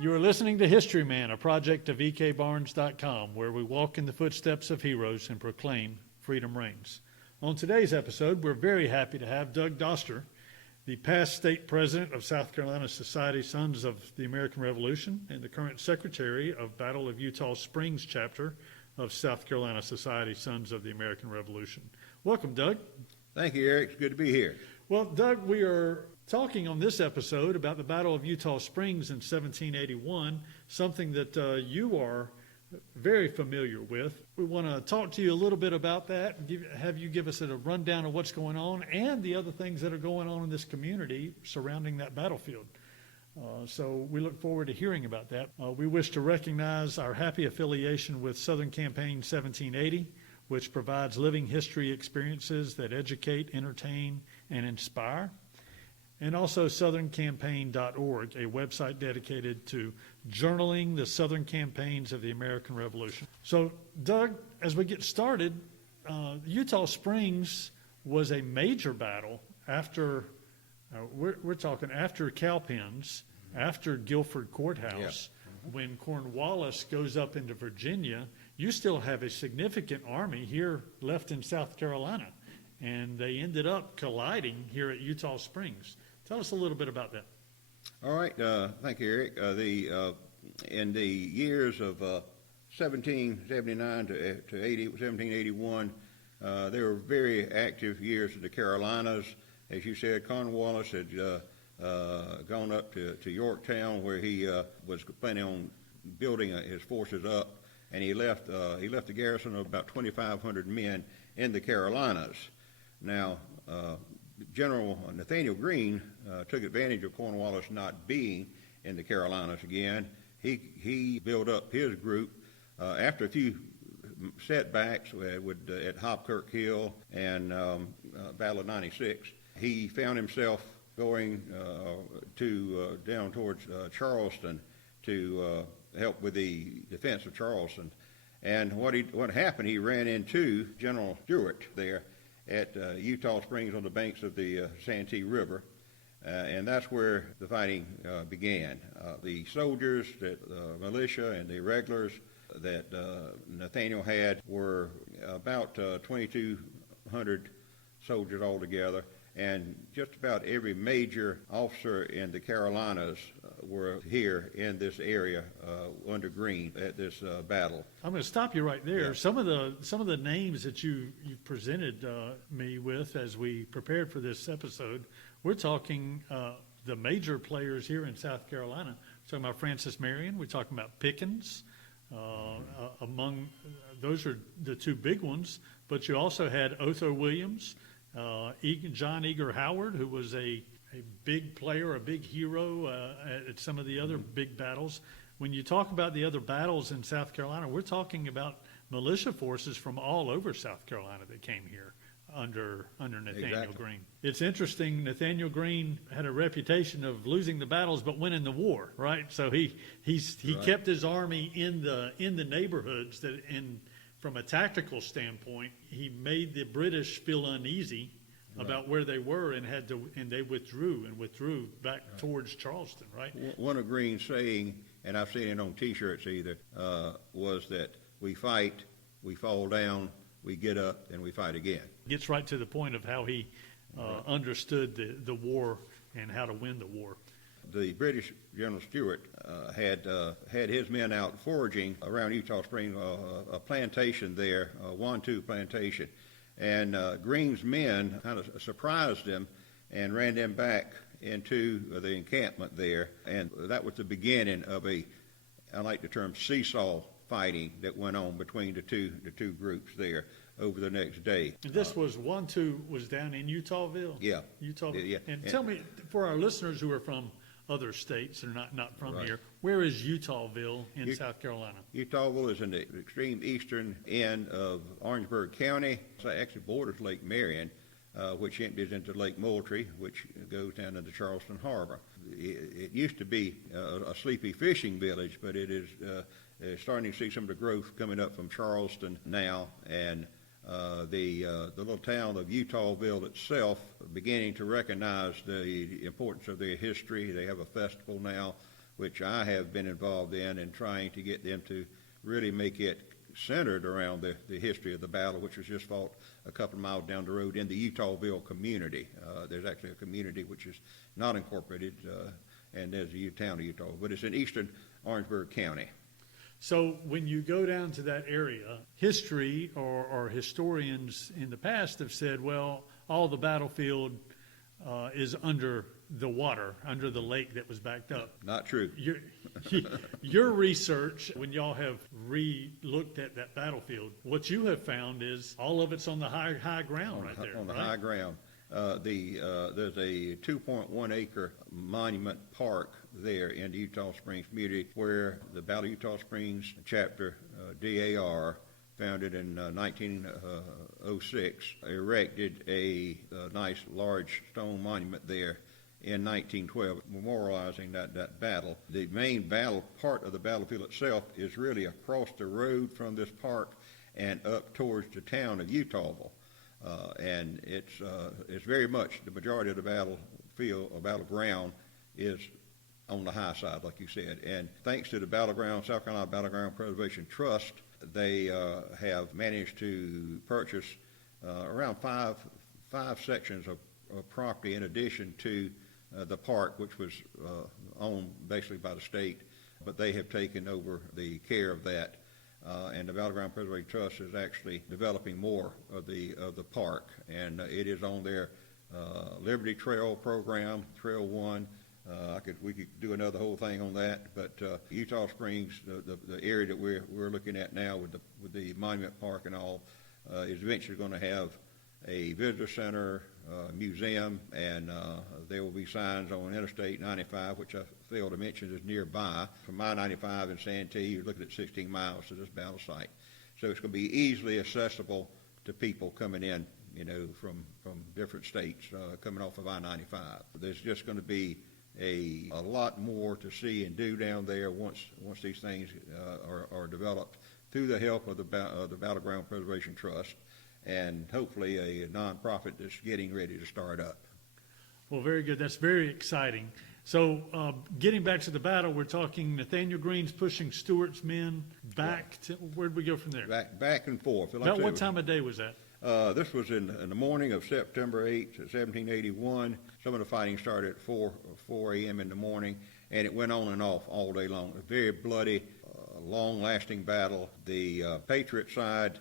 You are listening to Historyman, a project of ekbarnes.com, where we walk in the footsteps of heroes and proclaim freedom reigns. On today's episode, we're very happy to have Doug Doster, the past state president of South Carolina Society Sons of the American Revolution and the current secretary of Battle of Eutaw Springs chapter of South Carolina Society Sons of the American Revolution. Welcome, Doug. Thank you, Eric. It's good to be here. Well, Doug, we are talking on this episode about the Battle of Eutaw Springs in 1781, something that you are very familiar with. We want to talk to you a little bit about that, and have you give us a rundown of what's going on and the other things that are going on in this community surrounding that battlefield. So we look forward to hearing about that. We wish to recognize our happy affiliation with Southern Campaign 1780, which provides living history experiences that educate, entertain, and inspire. And also southerncampaign.org, a website dedicated to journaling the Southern campaigns of the American Revolution. So, Doug, as we get started, Eutaw Springs was a major battle after, we're talking after Cowpens, after Guilford Courthouse. Yeah. When Cornwallis goes up into Virginia, you still have a significant army here left in South Carolina. And they ended up colliding here at Eutaw Springs. Tell us a little bit about that. All right. Thank you, Eric. In the years of 1779 to 1781, they were very active years of the Carolinas. As you said, Cornwallis had gone up to Yorktown, where he was planning on building his forces up, and he left a garrison of about 2,500 men in the Carolinas. Now, General Nathaniel Greene took advantage of Cornwallis not being in the Carolinas again. He built up his group after a few setbacks at Hopkirk Hill and Battle of 96. He found himself going down towards Charleston to help with the defense of Charleston. And what happened? He ran into General Stewart there at Eutaw Springs on the banks of the Santee River, and that's where the fighting began. The soldiers, the militia, and the regulars that Nathaniel had were about 2,200 soldiers altogether, and just about every major officer in the Carolinas were here in this area under Greene at this battle. I'm going to stop you right there. Yeah. Some of the names that you presented me with as we prepared for this episode, we're talking the major players here in South Carolina. We're talking about Francis Marion. We're talking about Pickens. Among those are the two big ones. But you also had Otho Williams, John Eager Howard, who was a big player, a big hero at some of the other big battles. When you talk about the other battles in South Carolina, we're talking about militia forces from all over South Carolina that came here under Nathaniel Greene. It's interesting, Nathaniel Greene had a reputation of losing the battles but winning the war, right? So he right. kept his army in the neighborhoods that, from a tactical standpoint, he made the British feel uneasy about where they were, and they withdrew back towards Charleston, right? One of Greene's saying, and I've seen it on T-shirts was that we fight, we fall down, we get up, and we fight again. Gets right to the point of how he understood the war and how to win the war. The British General Stewart had his men out foraging around Eutaw Springs, a plantation there, a Wantu plantation. And Greene's men kind of surprised him and ran them back into the encampment there. And that was the beginning of I like the term seesaw fighting that went on between the two groups there over the next day. And this was Wantu was down in Eutawville? Yeah. Eutawville. Yeah. And tell me, for our listeners who are from other states and not from right. here, where is Eutawville in South Carolina? Eutawville is in the extreme eastern end of Orangeburg County. It actually borders Lake Marion, which empties into Lake Moultrie, which goes down into Charleston Harbor. It used to be a sleepy fishing village, but it is starting to see some of the growth coming up from Charleston now, and the little town of Eutawville itself beginning to recognize the importance of their history. They have a festival now which I have been involved in trying to get them to really make it centered around the history of the battle, which was just fought a couple of miles down the road in the Eutawville community. There's actually a community which is not incorporated, and there's the town of Eutaw, but it's in eastern Orangeburg County. So when you go down to that area, history or historians in the past have said, well, all the battlefield is under the water, under the lake that was backed up. Not true. Your research, when y'all have re-looked at that battlefield, what you have found is all of it's on the high ground right there. On the right? high ground. There's a 2.1 acre monument park there in the Eutaw Springs community where the Battle of Eutaw Springs chapter DAR, founded in 1906, erected a nice large stone monument there in 1912, memorializing that battle. The main battle part of the battlefield itself is really across the road from this park and up towards the town of Eutawville. And it's very much the majority of the battlefield or battleground is on the high side, like you said. And thanks to the South Carolina Battleground Preservation Trust, they have managed to purchase around five sections of property in addition to the park, which was owned basically by the state, but they have taken over the care of that. And the Battleground Preservation Trust is actually developing more of the park, and it is on their Liberty Trail program, Trail 1. We could do another whole thing on that, but Eutaw Springs, the area that we're looking at now with the monument park and all, is eventually going to have a visitor center, museum, and there will be signs on Interstate 95, which I failed to mention is nearby. From I-95 in Santee, you're looking at 16 miles to this battle site. So it's going to be easily accessible to people coming in, from different states, coming off of I-95. There's just going to be a lot more to see and do down there once these things are developed through the help of the Battleground Preservation Trust, and hopefully a nonprofit that's getting ready to start up. Well, very good. That's very exciting. So getting back to the battle, we're talking Nathaniel Greene's pushing Stuart's men back to, where'd we go from there? Back and forth. Like About what time of day was that? This was in the morning of September 8th, 1781. Some of the fighting started at 4 a.m. in the morning, and it went on and off all day long. A very bloody, long-lasting battle. The Patriot side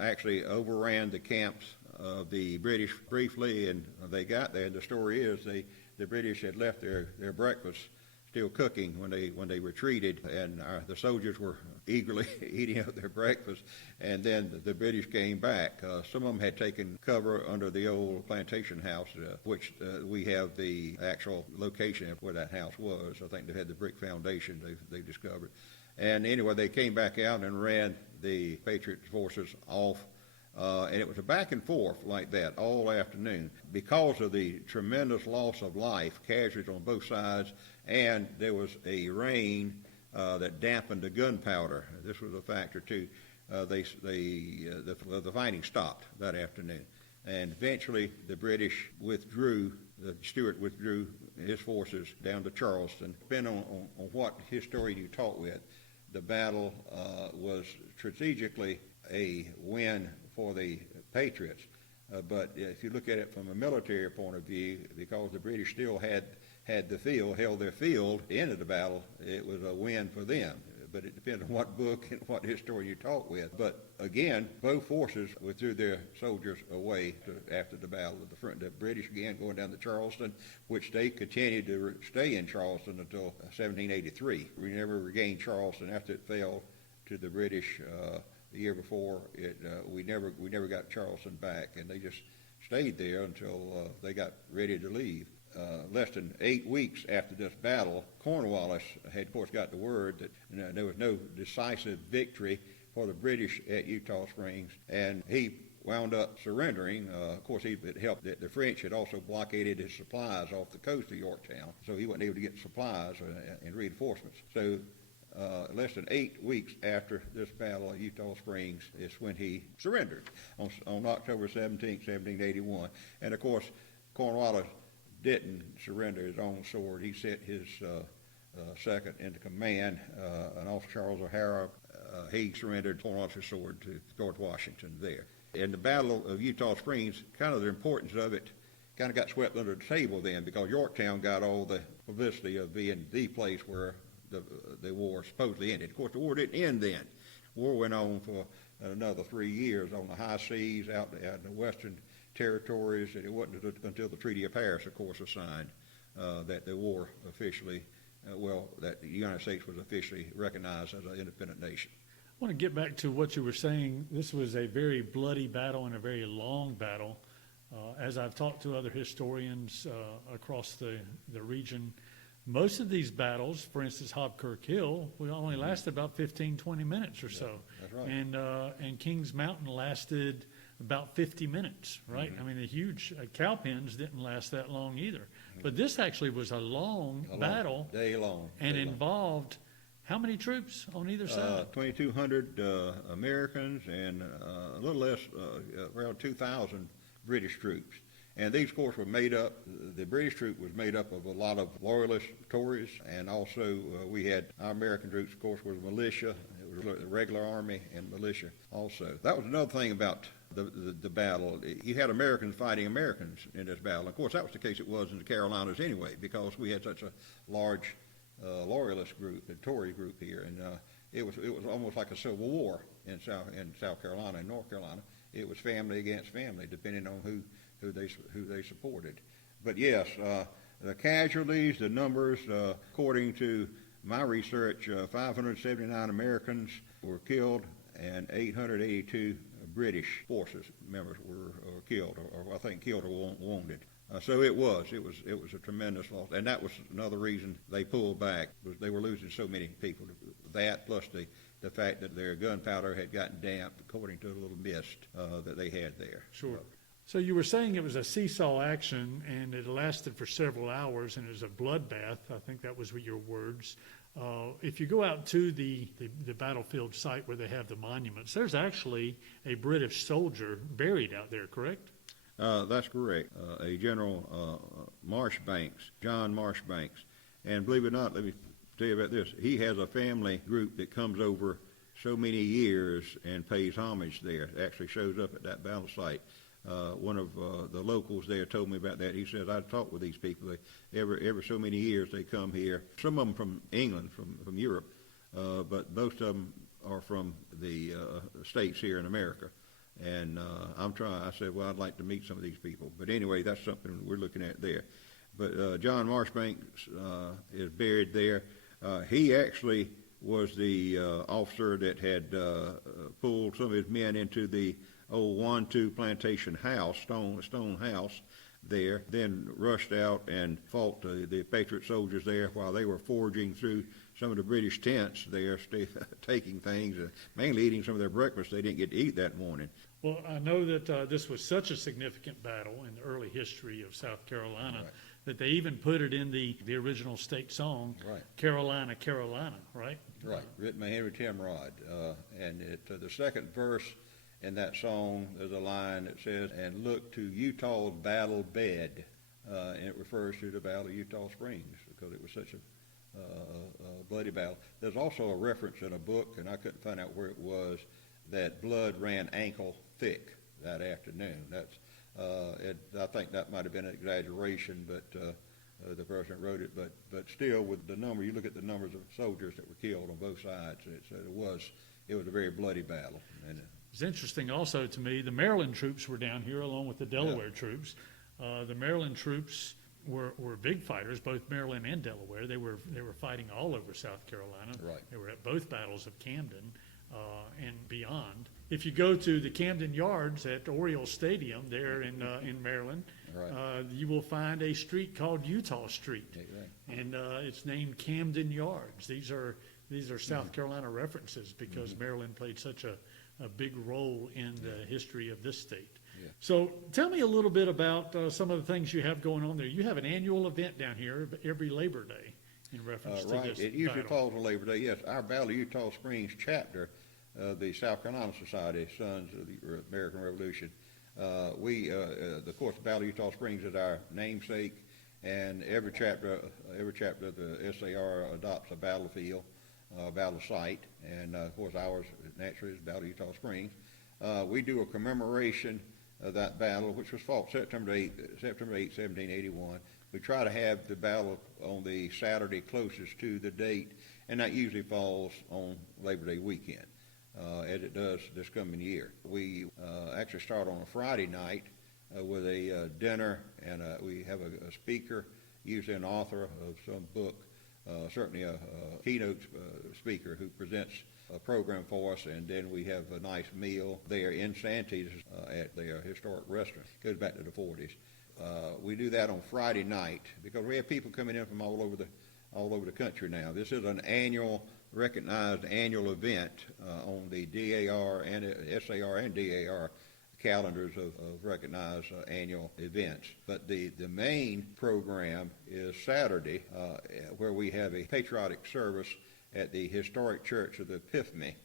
actually overran the camps of the British briefly, and they got there. The story is the British had left their breakfast still cooking when they retreated, and the soldiers were eagerly eating up their breakfast, and then the British came back. Some of them had taken cover under the old plantation house, which we have the actual location of where that house was. I think they had the brick foundation they discovered. And anyway, they came back out and ran the Patriot forces off. And it was a back and forth like that all afternoon because of the tremendous loss of life, casualties on both sides, and there was a rain that dampened the gunpowder. This was a factor too. The fighting stopped that afternoon, and eventually the British withdrew. Stuart withdrew his forces down to Charleston. Depending on what historian you talk with, the battle was strategically a win for the Patriots. But if you look at it from a military point of view, because the British still had the field, held their field, at the end of the battle, it was a win for them. But it depends on what book and what historian you talk with. But again, both forces withdrew their soldiers away after the battle at the front. The British again going down to Charleston, which they continued to stay in Charleston until 1783. We never regained Charleston after it fell to the British the year before. We never got Charleston back, and they just stayed there until they got ready to leave. Less than 8 weeks after this battle, Cornwallis had, of course, got the word that there was no decisive victory for the British at Eutaw Springs, and he wound up surrendering. Of course, it helped that the French had also blockaded his supplies off the coast of Yorktown, so he wasn't able to get supplies and reinforcements. So less than 8 weeks after this battle at Eutaw Springs is when he surrendered on October 17, 1781. And of course, Cornwallis didn't surrender his own sword. He sent his second in command, an officer Charles O'Hara. He surrendered, torn off his sword to George Washington there. In the Battle of Eutaw Springs, kind of the importance of it kind of got swept under the table then, because Yorktown got all the publicity of being the place where the war supposedly ended. Of course, the war didn't end then. The war went on for another 3 years on the high seas out in the western territories, and it wasn't until the Treaty of Paris, of course, was signed that the war officially, that the United States was officially recognized as an independent nation. I want to get back to what you were saying. This was a very bloody battle and a very long battle. As I've talked to other historians across the region, most of these battles, for instance, Hobkirk Hill, only lasted about 15, 20 minutes or so. That's right. And Kings Mountain lasted about 50 minutes, right? Mm-hmm. I mean, the huge Cowpens didn't last that long either. Mm-hmm. But this actually was a long battle. Day long. And involved how many troops on either side? 2,200 Americans and a little less, around 2,000 British troops. And these, of course, were made up, the British troop was made up of a lot of loyalist Tories, and also we had our American troops, of course, was militia. It was the regular army and militia also. That was another thing about the battle. You had Americans fighting Americans in this battle. Of course, that was the case it was in the Carolinas anyway, because we had such a large loyalist group, a Tory group here, and it was almost like a civil war in South Carolina and North Carolina. It was family against family, depending on who they supported. But yes, the casualties, the numbers, according to my research, 579 Americans were killed and 882 British forces members were killed, or I think killed or wounded. So it was a tremendous loss, and that was another reason they pulled back, was they were losing so many people. That plus the fact that their gunpowder had gotten damp, according to the little mist that they had there. Sure. So you were saying it was a seesaw action, and it lasted for several hours, and it was a bloodbath. I think that was your words. If you go out to the battlefield site where they have the monuments, there's actually a British soldier buried out there, correct? That's correct. A General Marshbanks, John Marshbanks. And believe it or not, let me tell you about this. He has a family group that comes over so many years and pays homage there. It actually shows up at that battle site. One of the locals there told me about that. He says, I talk with these people. Every so many years they come here. Some of them from England, from Europe, but most of them are from the states here in America. And I said, well, I'd like to meet some of these people. But anyway, that's something we're looking at there. But John Marshbanks is buried there. He actually was the officer that had pulled some of his men into the old 1-2 plantation house, stone house there, then rushed out and fought the Patriot soldiers there while they were foraging through some of the British tents there, taking things, mainly eating some of their breakfast they didn't get to eat that morning. Well, I know that this was such a significant battle in the early history of South Carolina, right, that they even put it in the original state song, right, Carolina, Carolina, right? Right, written by Henry Timrod. And the second verse in that song, there's a line that says, and look to Eutaw's battle bed. And it refers to the Battle of Eutaw Springs because it was such a bloody battle. There's also a reference in a book, and I couldn't find out where it was, that blood ran ankle thick that afternoon. That's I think that might have been an exaggeration, but the person wrote it. But still, with the number, you look at the numbers of soldiers that were killed on both sides. It was a very bloody battle. And it's interesting also to me, the Maryland troops were down here along with the Delaware troops. The Maryland troops were big fighters, both Maryland and Delaware. They were fighting all over South Carolina. Right. They were at both battles of Camden and beyond. If you go to the Camden Yards at Oriole Stadium there in Maryland, right, you will find a street called Eutaw Street, exactly, and it's named Camden Yards. These are South Carolina references because Maryland played such a big role in the history of this state. Yeah. So tell me a little bit about some of the things you have going on there. You have an annual event down here every Labor Day in reference to right. this It usually battle. falls on Labor Day, yes. Our Battle of Eutaw Springs chapter, the South Carolina Society, Sons of the American Revolution, of course, the Battle of Eutaw Springs is our namesake, And every chapter of the SAR adopts a battlefield, battle site, and of course ours naturally is Battle of Eutaw Springs. We do a commemoration of that battle, which was fought September 8, 1781. We try to have the battle on the Saturday closest to the date, and that usually falls on Labor Day weekend, as it does this coming year. We actually start on a Friday night with a dinner, and we have a speaker, usually an author of some book, certainly a keynote speaker who presents a program for us, and then we have a nice meal there in Santee's at the historic restaurant. Goes back to the 40s. We do that on Friday night because we have people coming in from all over the country now. This is an recognized annual event on the DAR and SAR and DAR calendars of recognized annual events. But the main program is Saturday, where we have a patriotic service at the historic church of the Epiphany,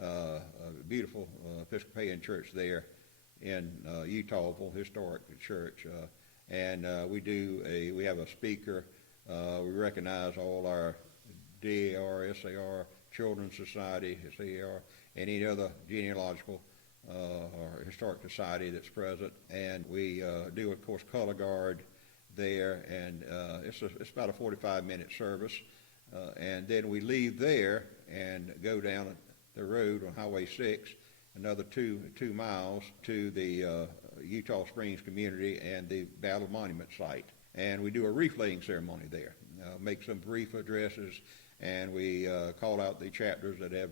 a beautiful Episcopalian church there in Eutawville, historic church. And we have a speaker. We recognize all our DAR, SAR, Children's Society, SAR, and any other genealogical or historic society that's present. And we do, of course, color guard there, and it's about a 45-minute service. And then we leave there and go down the road on Highway 6, another two miles to the Eutaw Springs community and the Battle Monument site. And we do a wreath laying ceremony there, make some brief addresses, and we call out the chapters that have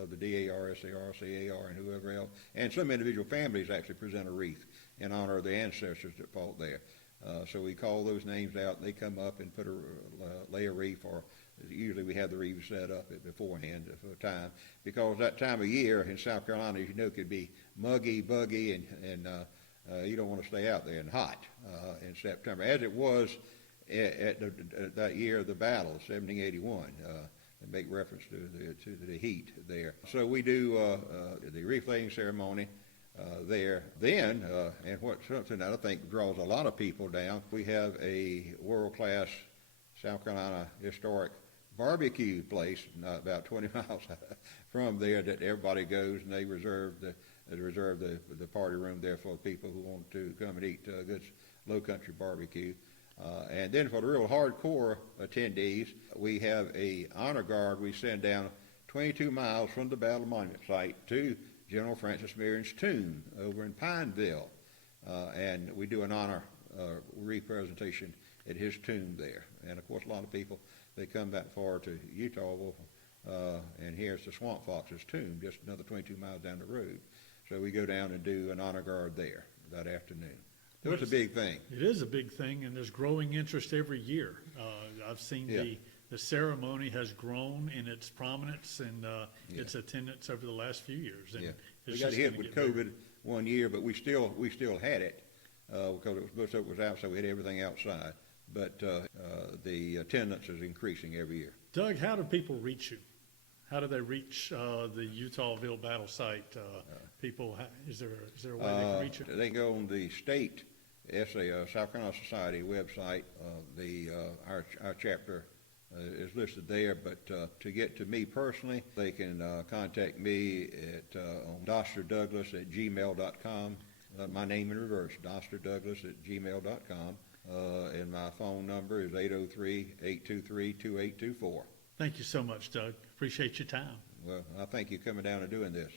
of the DAR, SAR, CAR, and whoever else. And some individual families actually present a wreath in honor of the ancestors that fought there. So we call those names out, and they come up and lay a wreath, or usually we have the wreath set up beforehand for a time, because that time of year in South Carolina, as you know, could be muggy, buggy, and you don't want to stay out there and hot in September, as it was at that year of the battle, 1781. And make reference to the heat there. So we do the wreath laying ceremony there. Then, and something that I think draws a lot of people down, we have a world-class South Carolina historic barbecue place about 20 miles from there that everybody goes, and they reserve the party room there for people who want to come and eat good low country barbecue. And then for the real hardcore attendees, we have a honor guard we send down 22 miles from the Battle Monument site to General Francis Marion's tomb over in Pineville. And we do an honor representation at his tomb there. And of course, a lot of people, they come that far to Eutawville, and here's the Swamp Fox's tomb, just another 22 miles down the road. So we go down and do an honor guard there that afternoon. So it's a big thing. It is a big thing, and there's growing interest every year. I've seen the ceremony has grown in its prominence and its attendance over the last few years. And we got hit with COVID one year, but we still had it because it was out, so we had everything outside. But the attendance is increasing every year. Doug, how do people reach you? How do they reach the Eutawville battle site? Is there a way they can reach you? They go on the state South Carolina Society website. Our chapter is listed there, but to get to me personally, they can contact me at on dosterdouglas@gmail.com. My name in reverse, dosterdouglas@gmail.com. And my phone number is 803-823-2824. Thank you so much, Doug. Appreciate your time. Well, I thank you coming down and doing this.